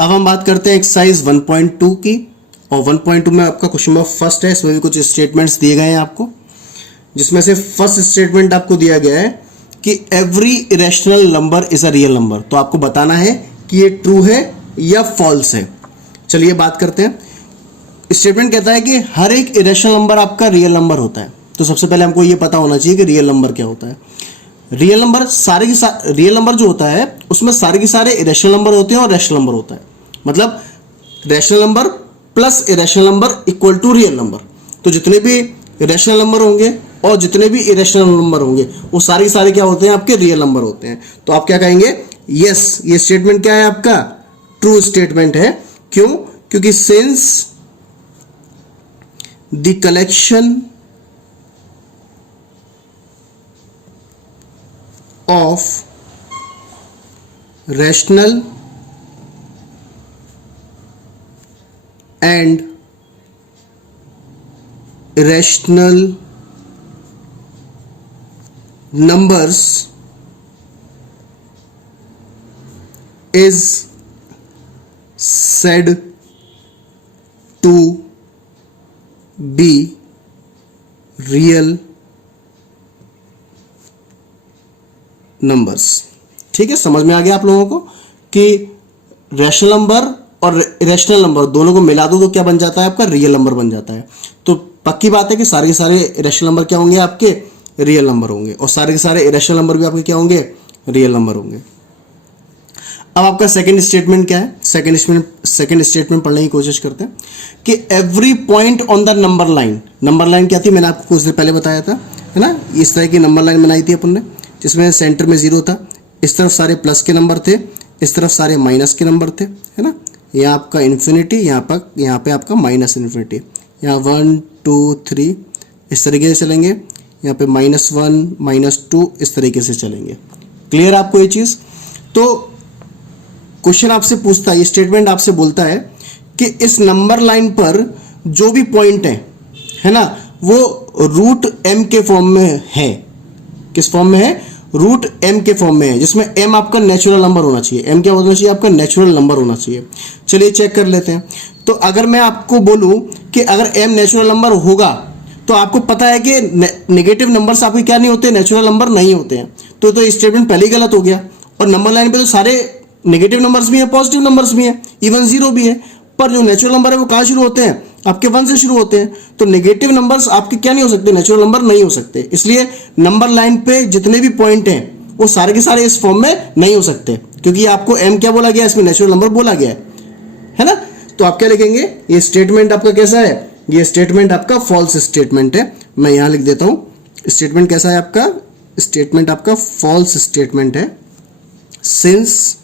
अब हम बात करते हैं एक्सरसाइज 1.2 की, और 1.2 में आपका क्वेश्चन नंबर फर्स्ट है। इसमें भी कुछ स्टेटमेंट्स दिए गए हैं आपको, जिसमें से फर्स्ट स्टेटमेंट आपको दिया गया है कि every irrational number is a real number. तो आपको बताना है कि ये ट्रू है या फॉल्स है। चलिए बात करते हैं। स्टेटमेंट कहता है कि हर एक इरेशनल नंबर आपका रियल नंबर होता है। तो सबसे पहले हमको ये पता होना चाहिए कि रियल नंबर क्या होता है। रियल नंबर रियल नंबर जो होता है उसमें सारे के सारे इरेशनल नंबर होते हैं और रैशनल नंबर होता है। मतलब rational number plus irrational number equal to real number. तो जितने भी रैशनल नंबर होंगे और जितने भी इरेशनल नंबर होंगे वो सारे के सारे क्या होते हैं, आपके रियल नंबर होते हैं। तो आप क्या कहेंगे, यस, ये स्टेटमेंट क्या है आपका, ट्रू स्टेटमेंट है। क्यों? क्योंकि since the collection of rational and irrational numbers is said to be real numbers. ठीक है, समझ में आ गया आप लोगों को कि रैशनल नंबर और इरेशनल नंबर दोनों को मिला दो तो क्या बन जाता है, आपका रियल नंबर बन जाता है। तो पक्की बात है कि सारे के सारे रैशनल नंबर क्या होंगे, आपके रियल नंबर होंगे, और सारे के सारे इरेशनल नंबर भी आपके क्या होंगे, रियल नंबर होंगे। अब आपका सेकंड स्टेटमेंट क्या है, सेकंड स्टेटमेंट पढ़ने की कोशिश करते हैं कि every point on the number line क्या थी, मैंने आपको कुछ देर पहले बताया था, है ना। इस तरह की नंबर लाइन बनाई थी अपन ने, जिसमें सेंटर में 0 था, इस तरफ सारे प्लस के नंबर थे, इस तरफ सारे माइनस के नंबर थे, है ना। यहाँ आपका इन्फिनिटी, यहाँ पे आपका माइनस इन्फिनिटी, यहाँ 1 2 3 इस तरीके से चलेंगे, यहाँ पे -1 -2 इस तरीके से चलेंगे। क्लियर आपको ये चीज़? तो क्वेश्चन आपसे पूछता है, ये स्टेटमेंट आपसे बोलता है कि इस नंबर लाइन पर जो भी पॉइंट है ना, वो रूट m के फॉर्म में है। किस फॉर्म में है? रूट m के फॉर्म में है, जिसमें m आपका नेचुरल नंबर होना चाहिए। m क्या होना चाहिए, आपका नेचुरल नंबर होना चाहिए। चलिए चेक कर लेते हैं। तो अगर मैं आपको बोलूं कि अगर m नेचुरल नंबर होगा, तो आपको पता है कि नेगेटिव नंबर्स आपके क्या नहीं होते, नेचुरल नंबर नहीं होते हैं। तो स्टेटमेंट पहले ही गलत हो गया। और नंबर लाइन पे तो सारे नेगेटिव नंबर्स भी हैं, पॉजिटिव नंबर्स भी हैं, इवन 0 भी है, पर जो नेचुरल नंबर है वो कहाँ शुरू होते हैं, आपके 1 से शुरू होते हैं। तो नेगेटिव नंबर्स आपके क्या नहीं हो सकते, नेचुरल नंबर नहीं हो सकते। इसलिए नंबर लाइन पे जितने भी पॉइंट हैं वो सारे के सारे इस फॉर्म में नहीं हो सकते, क्योंकि आपको m क्या बोला गया, इसमें नेचुरल नंबर बोला गया है ना। तो आप क्या लिखेंगे, ये स्टेटमेंट आपका कैसा है, ये स्टेटमेंट आपका फॉल्स स्टेटमेंट है। मैं यहां लिख देता हूं, स्टेटमेंट कैसा है आपका, स्टेटमेंट आपका फॉल्स स्टेटमेंट है। Since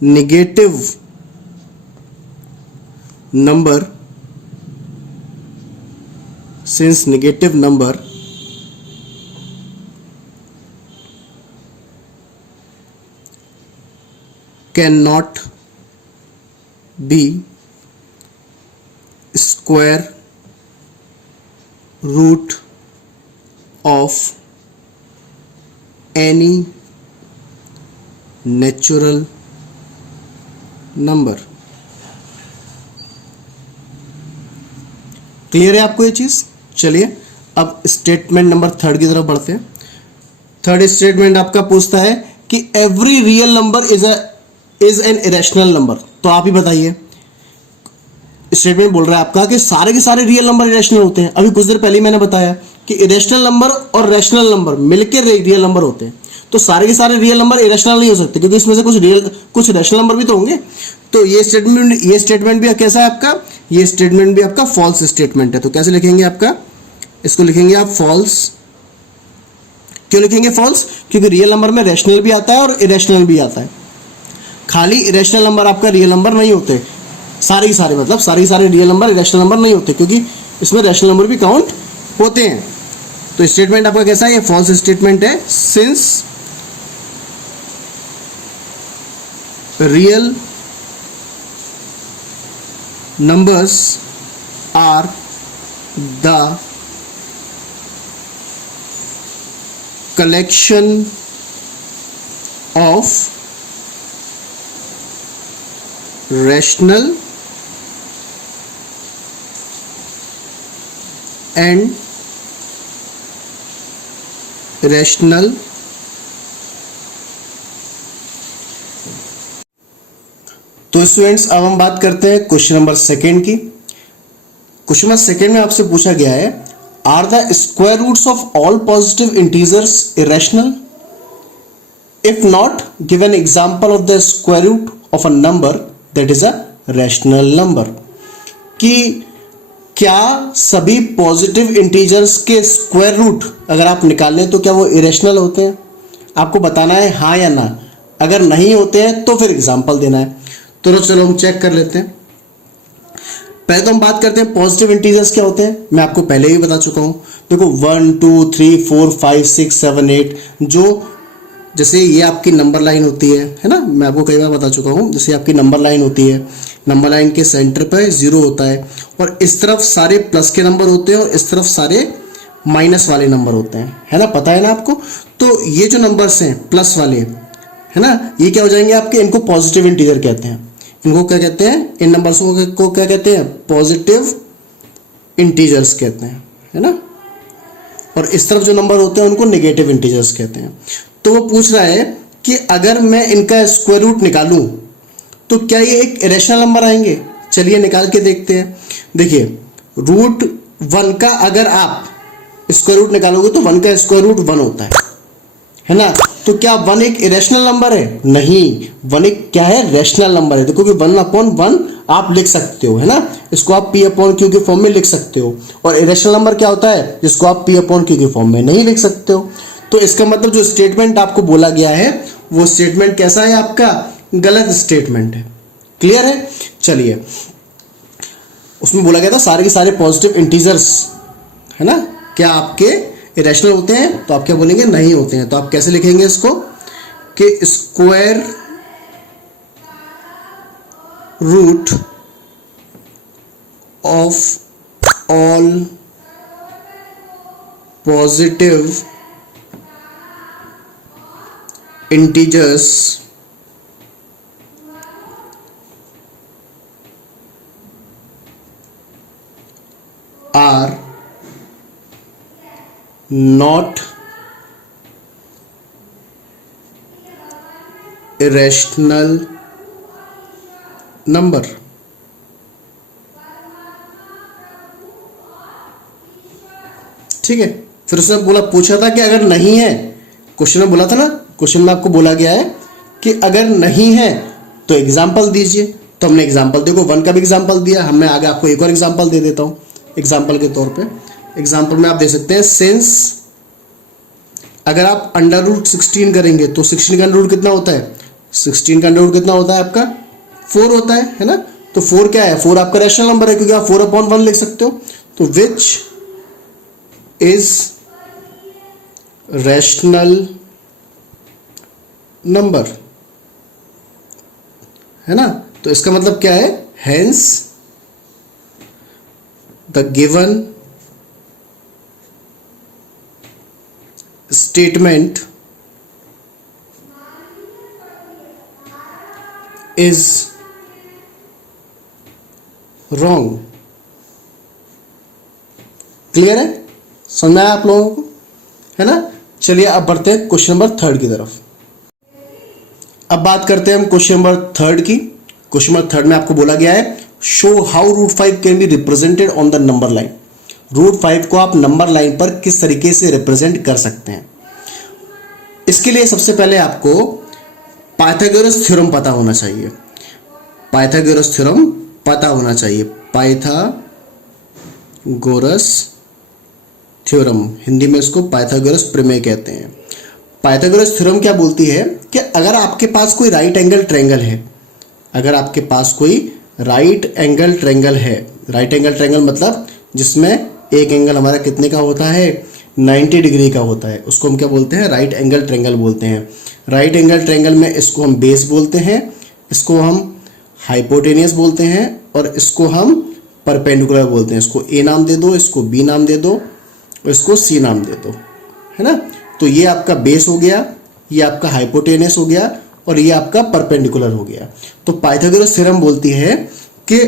negative number cannot be square root of any natural number। Clear है आपको ये चीज? चलिए अब स्टेटमेंट नंबर 3 की तरफ बढ़ते हैं। थर्ड स्टेटमेंट आपका पूछता है कि every real number is an irrational number. तो आप ही बताइए, स्टेटमेंट बोल रहा है आपका कि सारे के सारे रियल नंबर इरेशनल होते हैं। अभी कुछ देर पहले मैंने बताया कि इरेशनल नंबर और रैशनल नंबर मिलकर रियल नंबर होते हैं। तो सारे के सारे रियल नंबर इरेशनल नहीं हो सकते, क्योंकि इसमें से कुछ रैशनल नंबर भी तो होंगे। तो ये स्टेटमेंट भी कैसा है आपका, ये स्टेटमेंट भी आपका फॉल्स स्टेटमेंट है। तो कैसे लिखेंगे आपका, इसको लिखेंगे आप फॉल्स। क्यों लिखेंगे फॉल्स? क्योंकि रियल नंबर में रैशनल भी आता है और इरेशनल भी आता है। खाली इरेशनल नंबर आपका रियल नंबर नहीं होते, सारे के सारे, मतलब सारे के सारे रियल नंबर इरेशनल नंबर नहीं होते, क्योंकि इसमें रैशनल नंबर भी काउंट होते हैं। तो स्टेटमेंट आपका कैसा है, ये फॉल्स स्टेटमेंट है। Since real numbers are the collection of rational and rational तो स्टूडेंट्स अब हम बात करते हैं क्वेश्चन नंबर सेकेंड की। क्वेश्चन नंबर सेकेंड में आपसे पूछा गया है, are the square roots of all positive integers irrational? If not, give an example of the square root of a number that is a rational number. कि क्या सभी positive integers के square root अगर आप निकाल लें तो क्या वो इरेशनल होते हैं? आपको बताना है हाँ या ना। अगर नहीं होते हैं तो फिर एग्जांपल देना है। तो चलो हम चेक कर लेते हैं। पहले तो हम बात करते हैं पॉजिटिव इंटीजर्स क्या होते हैं। मैं आपको पहले ही बता चुका हूं। देखो 1 2 3 4 5 6 7 8, जो जैसे ये आपकी नंबर लाइन होती है ना, मैं आपको कई बार बता चुका हूं। जैसे आपकी नंबर लाइन होती है, नंबर लाइन के सेंटर पर 0 होता है और इस तरफ सारे प्लस के नंबर होते हैं और इस तरफ सारे माइनस वाले नंबर होते हैं, है ना, पता है ना आपको। तो ये जो नंबर्स हैं प्लस वाले, है ना, ये क्या हो जाएंगे आपके, इनको पॉजिटिव इंटीजर कहते हैं। इनको क्या कहते हैं, इन नंबर्स को क्या कहते हैं, पॉजिटिव इंटीजर्स कहते हैं, है ना। और इस तरफ जो नंबर होते हैं उनको नेगेटिव इंटीजर्स कहते हैं। तो वो पूछ रहा है कि अगर मैं इनका स्क्वायर रूट निकालूं तो क्या ये एक इरेशनल नंबर आएंगे? चलिए निकाल के देखते हैं। देखिए रूट 1 का अगर आप स्क्वायर रूट निकालोगे तो 1 का स्क्वायर रूट 1 होता है ना। तो क्या 1 एक इरेशनल नंबर है? नहीं, 1 एक क्या है, रैशनल नंबर है। देखो कि 1/1 आप लिख सकते हो, है ना। इसको आप P/Q के फॉर्म में लिख सकते हो। और इरेशनल नंबर क्या होता है, जिसको आप P/Q के फॉर्म में नहीं लिख सकते हो। तो इसका मतलब जो स्टेटमेंट आपको बोला गया है वो स्टेटमेंट कैसा है, आपका गलत स्टेटमेंट है। क्लियर है। चलिए, उसमें बोला गया था सारे के सारे पॉजिटिव इंटीजर्स, है ना, क्या आपके इरेशनल होते हैं? तो आप क्या बोलेंगे, नहीं होते हैं। तो आप कैसे लिखेंगे इसको कि square root of all positive integers are not irrational number। ठीक है। फिर उसने पूछा था कि अगर नहीं है, क्वेश्चन में बोला था ना, क्वेश्चन में आपको बोला गया है कि अगर नहीं है तो एग्जाम्पल दीजिए। तो हमने एग्जाम्पल, देखो 1 का भी एग्जाम्पल दिया, हमें आगे आपको एक और एग्जाम्पल दे देता हूं एग्जाम्पल के तौर पे। एग्जाम्पल में आप दे सकते हैं सिंस, अगर आप √16 करेंगे तो 16 का अंडर रूट कितना होता है, 16 का अंडर रूट कितना होता है आपका 4 होता है ना। तो 4 क्या है, 4 आपका रैशनल नंबर है क्योंकि आप 4/1 लिख सकते हो। तो विच इज रैशनल नंबर, है ना। तो इसका मतलब क्या है, hence the given statement is wrong। Clear है, समझ में आया आप लोगों को, है ना। चलिए अब बढ़ते हैं क्वेश्चन नंबर 3 की तरफ। अब बात करते हैं हम क्वेश्चन नंबर 3 की। क्वेश्चन नंबर 3 में आपको बोला गया है, show how √5 can be represented on the number line. √5 को आप नंबर लाइन पर किस तरीके से रिप्रेजेंट कर सकते हैं। इसके लिए सबसे पहले आपको पाइथागोरस थ्योरम पता होना चाहिए। पाइथागोरस थ्योरम पता होना चाहिए। पाइथागोरस थ्योरम, हिंदी में इसको पाइथागोरस प्रमेय कहते हैं। पाइथागोरस थ्योरम क्या बोलती है कि अगर आपके पास कोई राइट एंगल ट्रायंगल है, अगर आपके पास कोई राइट एंगल ट्रायंगल है, राइट एंगल ट्रायंगल मतलब जिसमें एक एंगल हमारा कितने का होता है, 90 डिग्री का होता है, उसको हम क्या बोलते हैं, राइट एंगल ट्रायंगल बोलते हैं। राइट एंगल ट्रायंगल में इसको हम बेस बोलते हैं, इसको हम हाइपोटेनियस बोलते हैं और इसको हम परपेंडिकुलर बोलते हैं। इसको ए नाम दे दो, इसको बी नाम दे दो और इसको सी नाम दे दो, है ना। तो ये आपका बेस हो गया, ये आपका हाइपोटेनियस हो गया और ये आपका परपेंडिकुलर हो गया। तो पाइथागोरस थ्योरम बोलती है कि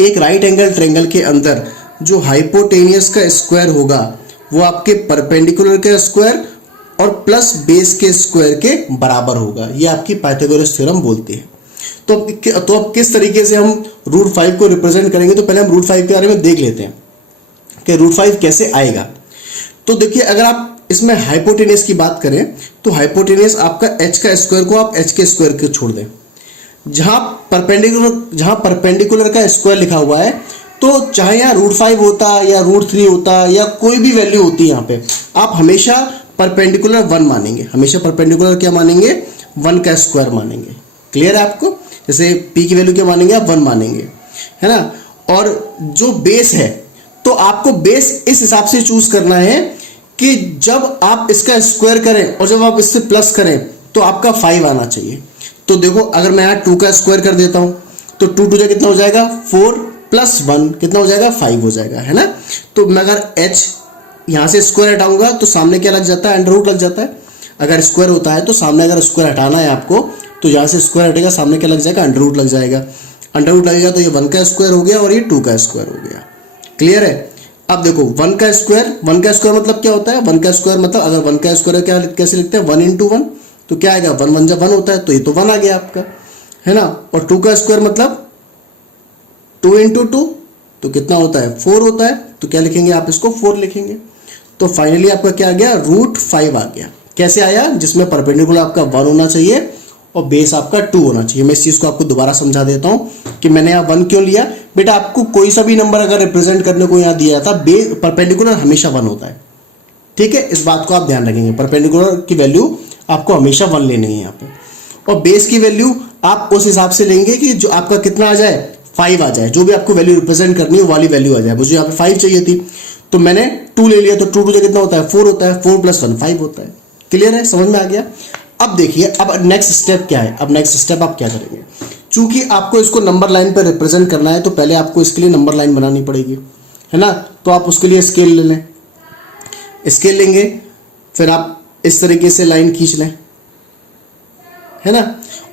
एक राइट एंगल ट्रायंगल के अंदर जो हाइपोटेनियस का स्क्वायर होगा वो आपके परपेंडिकुलर के स्क्वायर और प्लस बेस के स्क्वायर के बराबर होगा। ये आपकी पाइथागोरस थ्योरम बोलती है। तो अब किस तरीके से हम रूट 5 को रिप्रेजेंट करेंगे, तो पहले हम रूट 5 के बारे में देख लेते हैं कि रूट 5 कैसे आएगा। तो देखिए, अगर आप इसमें हाइपोटेनियस की बात करें तो हाइपोटेनियस आपका h का स्क्वायर को आप h के स्क्वायर के छोड़ दें। जहां परपेंडिकुलर का स्क्वायर लिखा हुआ है, तो चाहे यहाँ रूट 5 होता या रूट 3 होता या कोई भी वैल्यू होती है, यहाँ पे आप हमेशा परपेंडिकुलर 1 मानेंगे। हमेशा परपेंडिकुलर क्या मानेंगे? 1 का स्क्वायर मानेंगे। क्लियर है आपको? जैसे p की वैल्यू क्या मानेंगे आप? 1 मानेंगे, है ना। और जो बेस है, तो आपको बेस इस हिसाब से चूज करना है कि जब आप इसका स्क्वायर करें और जब आप इससे प्लस करें तो आपका 5 आना चाहिए। तो देखो, अगर मैं यहाँ 2 का स्क्वायर कर देता हूं तो 2 2 कितना हो जाएगा? 4 प्लस 1 कितना हो जाएगा? 5 हो जाएगा, है ना। तो मैं अगर h यहाँ से स्क्वायर हटाऊंगा तो सामने क्या लग जाता है? अंडर रूट लग जाता है। अगर स्क्वायर होता है तो सामने अगर स्क्वायर हटाना है आपको, तो यहाँ से स्क्वायर हटेगा, सामने क्या लग जाएगा? अंडर रूट लग जाएगा। अंडर रूट लगेगा तो ये 1 का स्क्वायर हो गया और ये 2 का स्क्वायर हो गया। क्लियर है? अब देखो, 1 का स्क्वायर मतलब क्या होता है? 1 का स्क्वायर मतलब, अगर 1 का स्क्वायर क्या कैसे लिखते हैं? 1 इंटू 1, तो क्या आएगा? 1 1 जब 1 होता है तो ये तो 1 आ गया आपका, है ना। और 2 का स्क्वायर मतलब 2 इंटू 2, तो कितना होता है? 4 होता है। तो क्या लिखेंगे आप? इसको 4 लिखेंगे। तो फाइनली आपका क्या आ गया? रूट 5 आ गया। कैसे आया? जिसमें परपेंडिकुलर आपका 1 होना चाहिए और बेस आपका 2 होना चाहिए। मैं इस चीज को आपको दोबारा समझा देता हूं कि मैंने यहाँ 1 क्यों लिया। बेटा, आपको कोई सा भी नंबर अगर रिप्रेजेंट करने को यहाँ दिया जाता, बेस परपेंडिकुलर हमेशा 1 होता है। ठीक है, इस बात को आप ध्यान रखेंगे। परपेंडिकुलर की वैल्यू आपको हमेशा 1 लेनी है यहाँ पे, और बेस की वैल्यू आप उस हिसाब से लेंगे कि जो आपका कितना आ जाए? 5 आ जाए। जो भी आपको वैल्यू रिप्रेजेंट करनी है वो वाली वैल्यू आ जाए। मुझे यहाँ पे 5 चाहिए थी तो मैंने 2 ले लिया, तो 2 2 कितना होता है? 4 होता है। 4 प्लस 1 5 होता है। क्लियर है? समझ में आ गया? अब देखिए, अब नेक्स्ट स्टेप क्या है? अब नेक्स्ट स्टेप आप क्या करेंगे? चूंकि आपको इसको नंबर लाइन पर रिप्रेजेंट करना है, तो पहले आपको इसके लिए नंबर लाइन बनानी पड़ेगी, है ना। तो आप उसके लिए स्केल ले लें। स्केल लेंगे, फिर आप इस तरीके से लाइन खींच लें, है ना।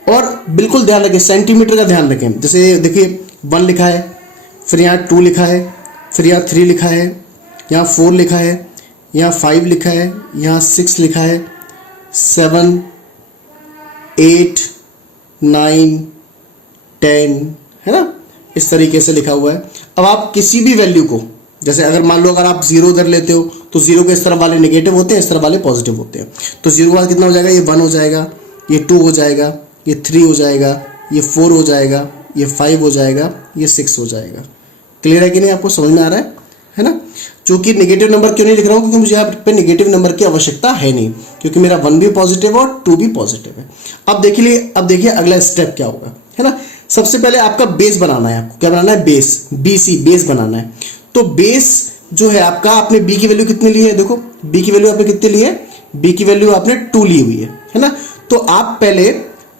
और बिल्कुल ध्यान रखें, सेंटीमीटर का ध्यान रखें। जैसे देखिए, 1 लिखा है, फिर यहाँ 2 लिखा है, फिर यहाँ 3 लिखा है, यहाँ 4 लिखा है, यहाँ 5 लिखा है, यहाँ 6 लिखा है, 7 8 9 10, है ना। इस तरीके से लिखा हुआ है। अब आप किसी भी वैल्यू को, जैसे अगर मान लो अगर आप 0 इधर लेते हो तो 0 के इस तरफ वाले नेगेटिव होते हैं, इस तरफ वाले पॉजिटिव होते हैं। तो 0 के बाद कितना हो जाएगा? ये 1 हो जाएगा, ये 2 हो जाएगा, ये 3 हो जाएगा, ये 4 हो जाएगा, ये 5 हो जाएगा, ये 6 हो जाएगा। क्लियर है कि नहीं? आपको समझ में आ रहा है ना। चूंकि नेगेटिव नंबर क्यों नहीं लिख रहा हूँ? क्योंकि मुझे यहाँ पे नेगेटिव नंबर की आवश्यकता है नहीं, क्योंकि मेरा 1 भी पॉजिटिव और 2 भी पॉजिटिव है। अब देखिए अगला स्टेप क्या होगा, है ना। सबसे पहले आपका बेस बनाना है। आपको क्या बनाना है? बेस, BC बेस बनाना है। तो बेस जो है आपका, आपने b की वैल्यू कितनी ली है? देखो, b की वैल्यू आपने कितनी ली है? b की वैल्यू आपने 2 ली हुई है ना। तो आप पहले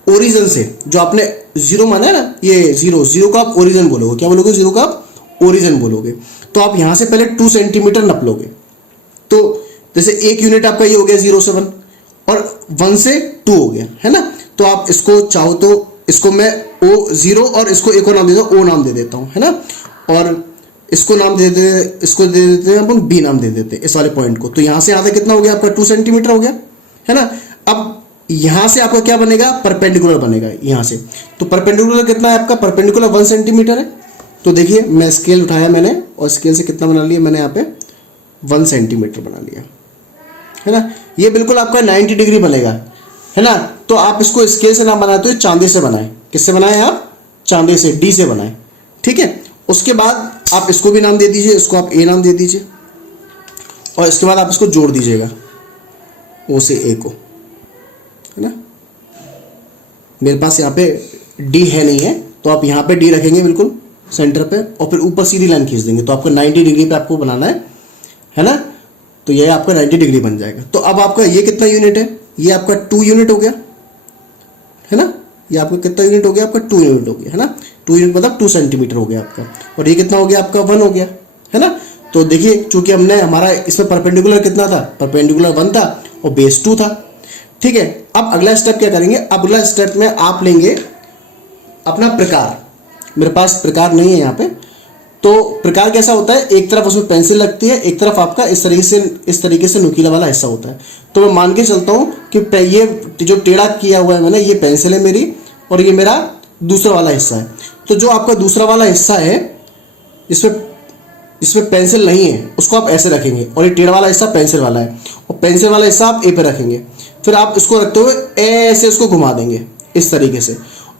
ओरिजिन से, जो आपने 0 माना है ना, ये 0 का आप ओरिजिन बोलोगे। क्या बोलोगे? 0 का आप ओरिजिन बोलोगे। तो आप यहां से पहले 2 सेंटीमीटर नप लोगे। तो जैसे 1 यूनिट आपका ये हो गया 0 से 1, और 1 से 2 हो गया, है ना। तो आप इसको चाहो तो इसको मैं O0 और इसको एक और नाम दे देता हूँ, O नाम दे देता हूँ, है ना। और इसको नाम दे देते, इसको दे देते हैं अपन B नाम दे देते हैं इस वाले पॉइंट को। तो यहां से यहां तक कितना हो गया आपका? 2 सेंटीमीटर हो गया, है ना। अब यहां से आपका क्या बनेगा? परपेंडिकुलर बनेगा यहां से। तो परपेंडिकुलर कितना है आपका? परपेंडिकुलर 1 सेंटीमीटर है। तो देखिए, मैं स्केल उठाया मैंने, और स्केल से कितना बना लिया मैंने? यहाँ पे 1 सेंटीमीटर बना लिया, है ना। ये बिल्कुल आपका 90 डिग्री बनेगा, है ना। तो आप इसको स्केल से ना बनाए तो चांदी से बनाए। किससे बनाए आप? चांदी से, D से बनाए, ठीक है। उसके बाद आप इसको भी नाम दे दीजिए, इसको आप A नाम दे दीजिए, और इसके बाद आप इसको जोड़ दीजिएगा O से A को, है ना। मेरे पास यहाँ पे D है नहीं है, तो आप यहाँ पे D रखेंगे बिल्कुल सेंटर पे, और फिर ऊपर सीधी लाइन खींच देंगे। तो आपको 90 डिग्री पे आपको बनाना है ना। तो ये आपका 90 डिग्री बन जाएगा। तो अब आपका ये कितना यूनिट है? ये आपका 2 यूनिट हो गया, है ना। ये आपका कितना यूनिट हो गया? आपका 2 यूनिट हो गया, है ना। 2 यूनिट मतलब 2 सेंटीमीटर हो गया आपका। और ये कितना हो गया आपका? 1 हो गया, है ना। तो देखिए, चूंकि हमने हमारा इसमें परपेंडिकुलर कितना था? परपेंडिकुलर 1 था और बेस 2 था। ठीक है, अब अगला स्टेप क्या करेंगे, अगला स्टेप में आप लेंगे अपना प्रकार। मेरे पास प्रकार नहीं है यहाँ पे, तो प्रकार कैसा होता है, एक तरफ उसमें पेंसिल लगती है, एक तरफ आपका इस तरीके से नुकीला वाला हिस्सा होता है। तो मैं मान के चलता हूँ कि ये जो टेढ़ा किया हुआ है मैंने, ये पेंसिल है मेरी और ये मेरा दूसरा वाला हिस्सा है। तो जो आपका दूसरा वाला हिस्सा है इसमें पेंसिल नहीं है, उसको आप ऐसे रखेंगे, और ये टेढ़ा वाला हिस्सा पेंसिल वाला है, और पेंसिल वाला हिस्सा आप ए पे रखेंगे। फिर आप इसको रखते हुए ऐसे इसको घुमा देंगे इस तरीके से।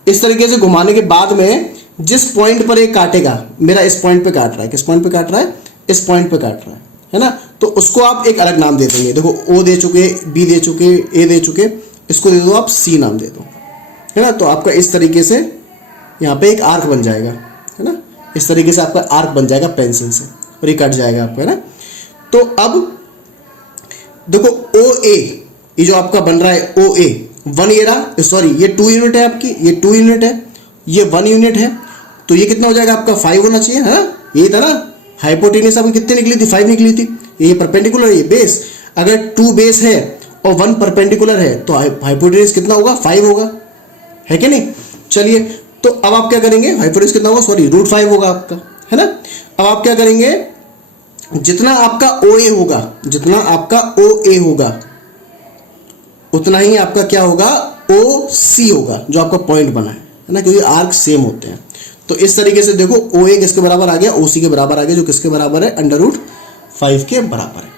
इस तरीके से घुमाने के बाद में जिस पॉइंट पर ये काटेगा, मेरा इस पॉइंट पे काट रहा है, किस पॉइंट पे काट रहा है, इस पॉइंट पे काट रहा है ना, तो उसको आप एक अलग नाम दे देंगे। देखो ओ दे चुके, बी दे चुके, ए दे चुके, इसको दे दो आप सी नाम दे दो, है ना। तो आपका इस तरीके से यहाँ पे एक आर्क बन जाएगा, है ना, इस तरीके से आपका आर्क बन जाएगा पेंसिल से, और ये कट जाएगा आपका, है ना। तो अब देखो ओ ए, ये जो आपका बन रहा है ओ ए, 1 ये रहा, सॉरी ये 2 यूनिट है आपकी, ये 2 यूनिट है, ये 1 यूनिट है, तो ये कितना हो जाएगा आपका 5 होना चाहिए, है ना। ये था ना, हाइपोटेनस आपकी कितनी निकली थी, 5 निकली थी। ये परपेंडिकुलर, ये बेस, अगर 2 बेस है और 1 परपेंडिकुलर है तो हाइपोटेनस कितना होगा, 5 होगा, है कि नहीं। चलिए, तो अब आप क्या करेंगे, हाइपोटेनस कितना होगा, सॉरी √5 होगा आपका, है ना। अब आप क्या करेंगे, जितना आपका ओ ए होगा, जितना आपका ओ ए होगा, उतना ही आपका क्या होगा, ओ सी होगा, जो आपका पॉइंट बना है ना, क्योंकि आर्क सेम होते हैं। तो इस तरीके से देखो ओ ए किसके बराबर आ गया, ओ सी के बराबर आ गया, जो किसके बराबर है, √5 के बराबर है।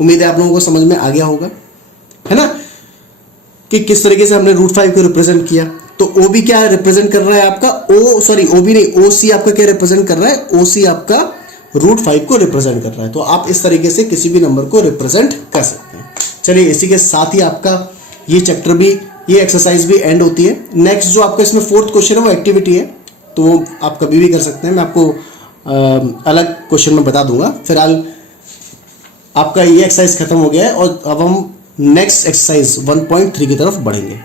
उम्मीद है आप लोगों को समझ में आ गया होगा, है ना, कि किस तरीके से हमने √5 को रिप्रेजेंट किया। तो ओ बी क्या रिप्रेजेंट कर रहा है आपका, ओ बी नहीं, ओ सी आपका क्या रिप्रेजेंट कर रहा है, ओ सी आपका √5 को रिप्रेजेंट कर रहा है। तो आप इस तरीके से किसी भी नंबर को रिप्रेजेंट कर सकते हैं। चलिए, इसी के साथ ही आपका ये चैप्टर भी, ये एक्सरसाइज भी एंड होती है। नेक्स्ट जो आपका इसमें 4th क्वेश्चन है वो एक्टिविटी है, तो वो आप कभी भी कर सकते हैं, मैं आपको अलग क्वेश्चन में बता दूंगा। फिलहाल आपका ये एक्सरसाइज खत्म हो गया है और अब हम नेक्स्ट एक्सरसाइज 1.3 की तरफ बढ़ेंगे।